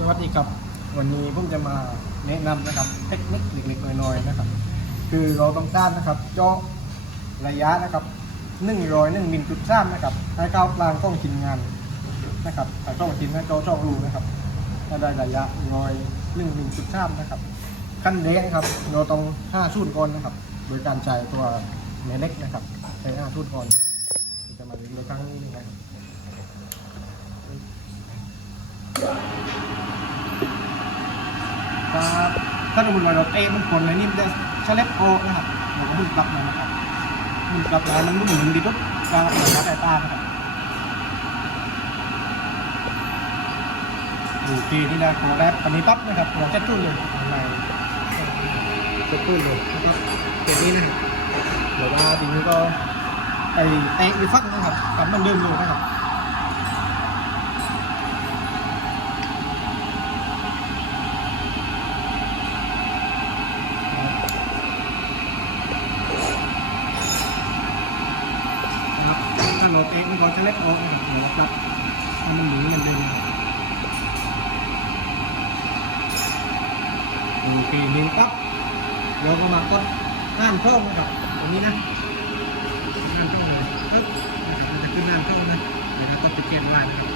สวัสดีครับ วันนี้ผมจะมาแนะนำนะครับเทคนิคเล็กๆน้อยๆนะครับ คือเราต้องการนะครับเจาะระยะนะครับหนึ่งร้อยหนึ่งมิลจุดสามนะครับให้เข้ากลางกล้องชิ้นงานนะครับให้กล้องชิ้นให้เจาะช่องรูนะครับถ้ได้ระยะร้อยหนึ่งมิลจุดสามนะครับ ขั้นแรกนะครับเราต้องห้าสูตรก่อนนะครับ โดยการใช้ตัวแม่เล็กนะครับใช้ห้าสูตรก่อนจะมาดูครั้งนี้นะครับ ครับถ้าสมมติว่าเราเตะมันคนเลยนี่มันจะชะเล็บโอนะครับเราก็หมุนกลับมานะครับหมุนกลับแล้วมันหมุนดีปุ๊บกลางระยะสายตานะครับโอเคนี่ได้ตัวแรกอันนี้ปั๊บนะครับเราจะทุ่นเลยข้างในจะทุ่นเลยนะครับตัวนี้นะครับเดี๋ยวว่าทีนี้ก็ไปเตะไปฟักนะครับกลับมันเดิมเลยนะครับนะครับ ถ้าเราเตมันก็จะเล็กออกนะครับมันหนีกันเดินโอเคหนึ่งปั๊บเราก็มากดห้ามช่องนะครับตรงนี้นะห้ามช่องเลยปึ๊บนะครับมันจะขึ้นห้ามช่องนะเดี๋ยวเราก็ไปเปลี่ยนลายนะครับ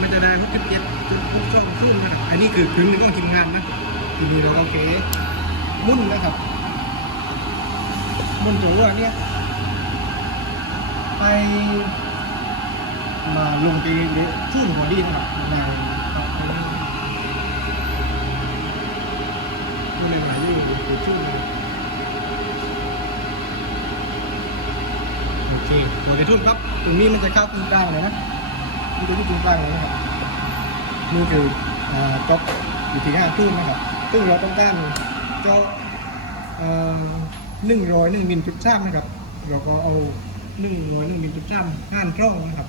มันจะได้หกสิบเจ็ดจุดทุกช่องซุ่มนะครับอันนี้คือครึ่งหนึงของทีมงานนะทีนี้เราโอเคมุ่นนะครับมุ่นตัวเรือเนี่ย ไปมาลงไปเรื่อยๆชุ่นหัวดีนะครับนายครับนี่เลยมาอยู่ชุ่นโอเคหัวใจทุ่นครับตรงนี้มันจะเข้าตรงกลางเลยนะนี่คือที่ตรงกลางเลยนะครับนี่คือจ็อกอยู่ที่ห้าทุ่นนะครับซึ่งเราต้องการเจาะหนึ่งร้อยหนึ่งมิลจุดสามนะครับเราก็เอา หนึ่งร้อยหนึ่งมิลจุดสามห้านช่องนะครับ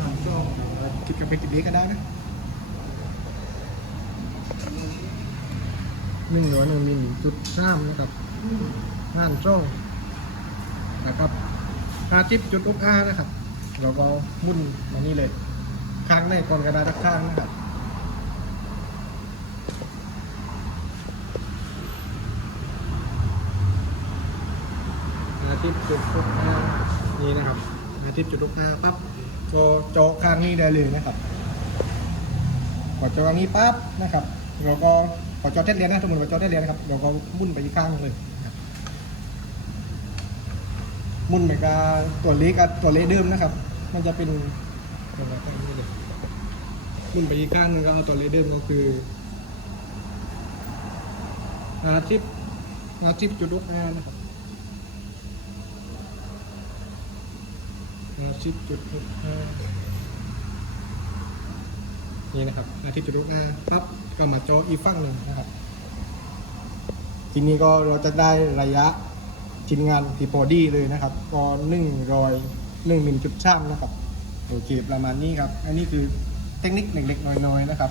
ห้านช่องคิดกันเป็นติดเด็กก็ได้นะหนึ่งร้อยหนึ่งมิลจุดสามนะครับห้านช่องนะครับห้าจิบจุดอุกอานะครับ เราก็มุ่นมานี่เลย ข้างในก่อนกระดาษข้างนะครับ ทิตย์จุดทุกห้านี่นะครับอาทิตย์จุดทุกห้าปั๊บก็จาะข้างนี้ได้เลยนะครับพอจาะอันนี้ปั๊บนะครับ เราก็พอจาะเท็ดเรียนนะสมมติว่าเจาะเท็ดเรียนนะครับ เราก็มุ่นไปอีกข้างเลยมุ่นไปกับตัวเล็กกับตัวเล็กเดิมนะครับ มันจะเป็นมุ่นไปอีกข้างหนึงก็เอาตัวเล็กเดิมก็คืออาทิตย์อาทิตย์จุดทุกห้านะครับ อาทิตย์จุดหกห้านี่นะครับอาทิตย์จุดหกห้าปั๊บก็มาจออีกฝั่งหนึ่งนะครับ ทีนี้ก็เราจะได้ระยะชิ้นงานที่พอดีเลยนะครับก็หนึ่งรอยหนึ่งมิลจุดช่างนะครับโอเคประมาณนี้ครับ อันนี้คือเทคนิคเล็กๆน้อยๆนะครับ